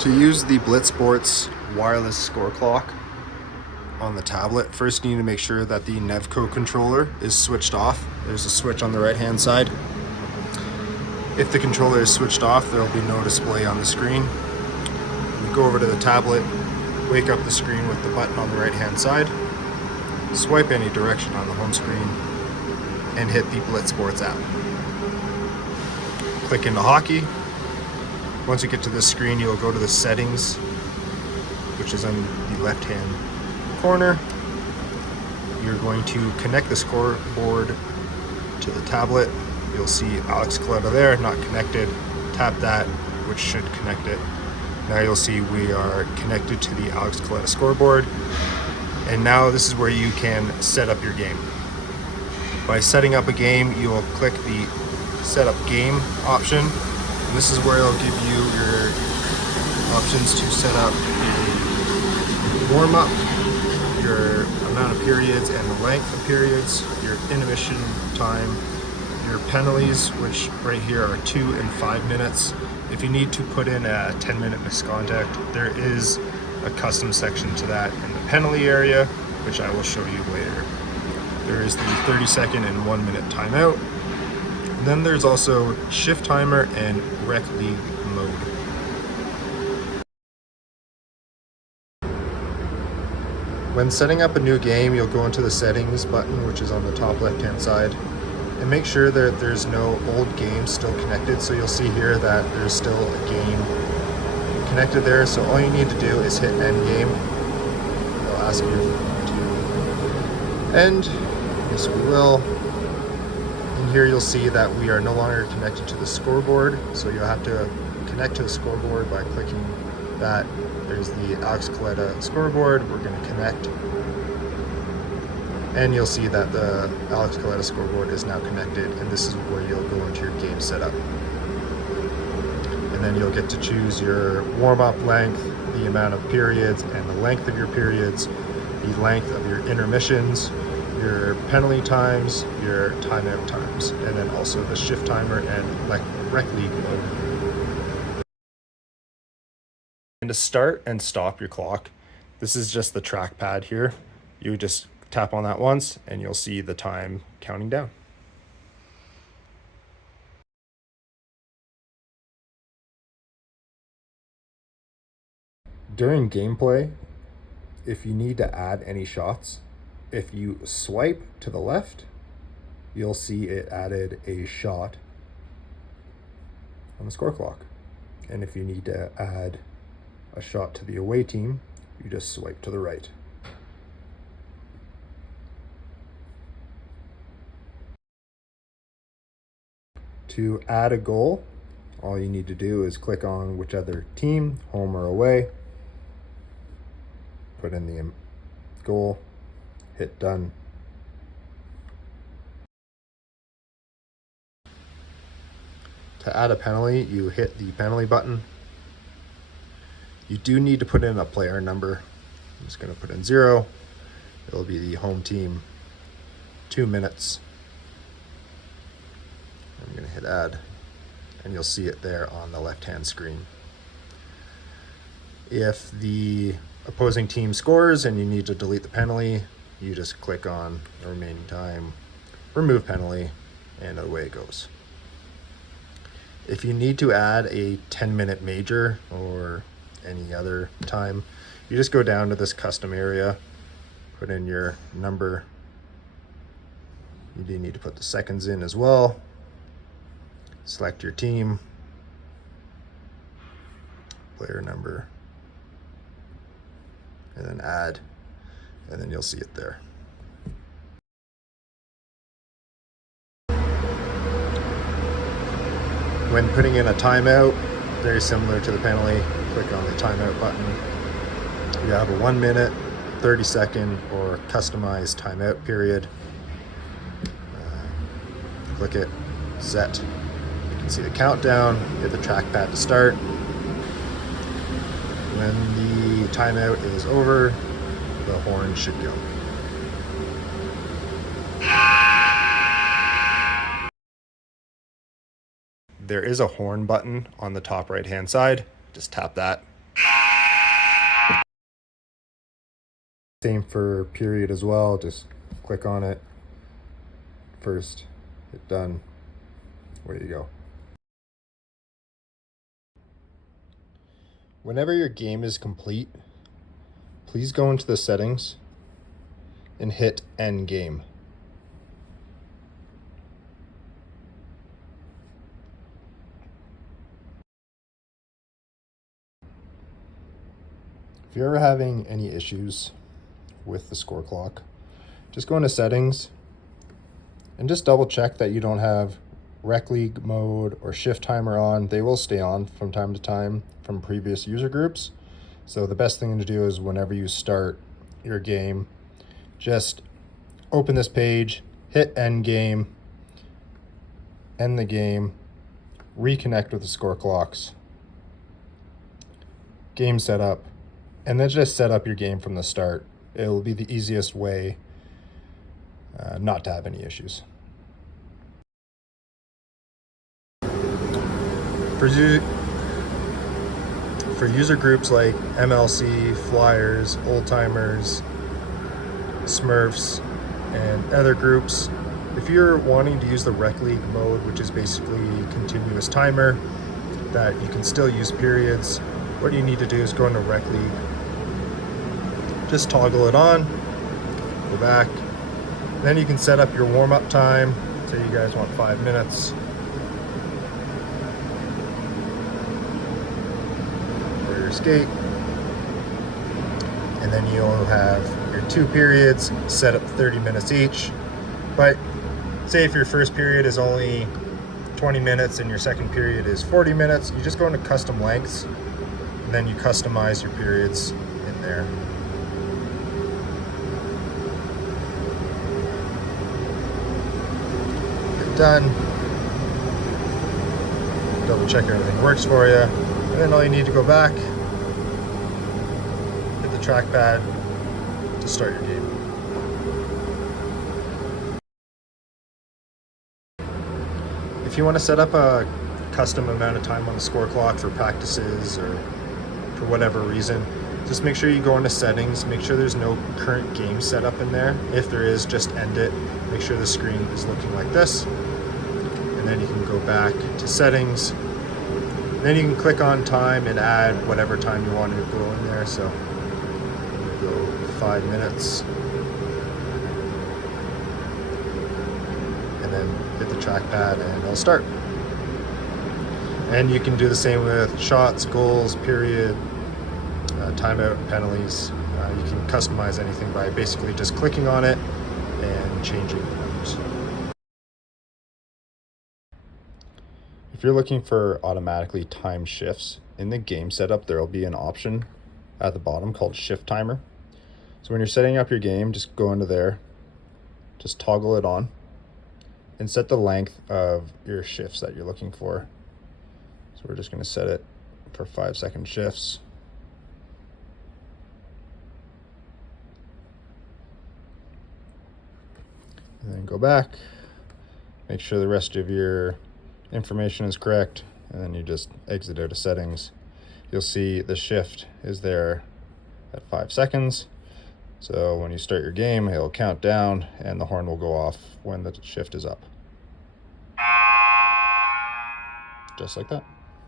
To use the Blitzsports wireless score clock on the tablet, first you need to make sure that the Nevco controller is switched off. There's a switch on the right hand side. If the controller is switched off, there will be no display on the screen. You go over to the tablet, wake up the screen with the button on the right hand side, swipe any direction on the home screen, and hit the Blitzsports app. Click into hockey. Once you get to this screen, you'll go to the settings, which is on the left hand corner. You're going to connect the scoreboard to the tablet. You'll see Alex Coletta there, not connected. Tap that, which should connect it. Now you'll see we are connected to the Alex Coletta scoreboard. And now this is where you can set up your game. By setting up a game, you will click the Setup Game option. And this is where it'll give you your options to set up a warm-up, your amount of periods and the length of periods, your intermission time, your penalties, which right here are 2 and 5 minutes. If you need to put in a 10-minute misconduct, there is a custom section to that in the penalty area, which I will show you later. There is the 30-second and 1-minute timeout. And then there's also shift timer and rec league mode. When setting up a new game, you'll go into the settings button, which is on the top left-hand side, and make sure that there's no old games still connected. So you'll see here that there's still a game connected there. So all you need to do is hit end game. They'll ask you to end. Yes, we will. And here you'll see that we are no longer connected to the scoreboard. So you'll have to connect to the scoreboard by clicking that. There's the Alex Coletta scoreboard. We're going to connect. And you'll see that the Alex Coletta scoreboard is now connected, and this is where you'll go into your game setup. And then you'll get to choose your warm-up length, the amount of periods and the length of your periods, the length of your intermissions, your penalty times, your timeout times, and then also the shift timer and rec league mode. And to start and stop your clock, this is just the trackpad here. You just tap on that once and you'll see the time counting down. During gameplay, if you need to add any shots, if you swipe to the left, you'll see it added a shot on the score clock. And if you need to add a shot to the away team, you just swipe to the right. To add a goal, all you need to do is click on whichever team, home or away, put in the goal, hit done. To add a penalty, you hit the penalty button. You do need to put in a player number. I'm just going to put in 0. It'll be the home team, 2 minutes. I'm going to hit add, and you'll see it there on the left-hand screen. If the opposing team scores and you need to delete the penalty, you just click on the remaining time, remove penalty, and away it goes. If you need to add a 10-minute major or any other time, you just go down to this custom area, put in your number. You do need to put the seconds in as well. Select your team, player number, and then add, and then you'll see it there. When putting in a timeout, very similar to the penalty, click on the timeout button. You have a 1 minute, 30-second, or customized timeout period. Click it, set. You can see the countdown, hit the trackpad to start. When the timeout is over, the horn should go. There is a horn button on the top right hand side. Just tap that. Same for period as well. Just click on it first, hit done, away you go. Whenever your game is complete, please go into the settings and hit end game. If you're ever having any issues with the score clock, just go into settings and just double check that you don't have rec league mode or shift timer on. They will stay on from time to time from previous user groups. So the best thing to do is whenever you start your game, just open this page, hit end game, end the game, reconnect with the score clocks, game setup, and then just set up your game from the start. It will be the easiest way not to have any issues. For user groups like MLC, Flyers, Old Timers, Smurfs, and other groups, if you're wanting to use the Rec League mode, which is basically continuous timer, that you can still use periods, what you need to do is go into Rec League, just toggle it on, go back, then you can set up your warm-up time. Say you guys want 5 minutes. For your skate. And then you'll have your 2 periods set up 30 minutes each. But say if your first period is only 20 minutes and your second period is 40 minutes, you just go into custom lengths and then you customize your periods in there. Done. Double check everything works for you, and then all you need to go back, hit the trackpad to start your game. If you want to set up a custom amount of time on the score clock for practices or for whatever reason, just make sure you go into settings, make sure there's no current game set up in there. If there is, just end it. Make sure the screen is looking like this. And then you can go back to settings. And then you can click on time and add whatever time you want to go in there. So I'm gonna go 5 minutes. And then hit the trackpad and it'll start. And you can do the same with shots, goals, period, timeout, penalties. You can customize anything by basically just clicking on it and changing the numbers. If you're looking for automatically timed shifts, in the game setup there will be an option at the bottom called shift timer. So when you're setting up your game, just go into there, just toggle it on, and set the length of your shifts that you're looking for. So we're just going to set it for 5-second shifts. And then go back, make sure the rest of your information is correct, and then you just exit out of settings. You'll see the shift is there at 5 seconds. So when you start your game, it'll count down and the horn will go off when the shift is up. Just like that.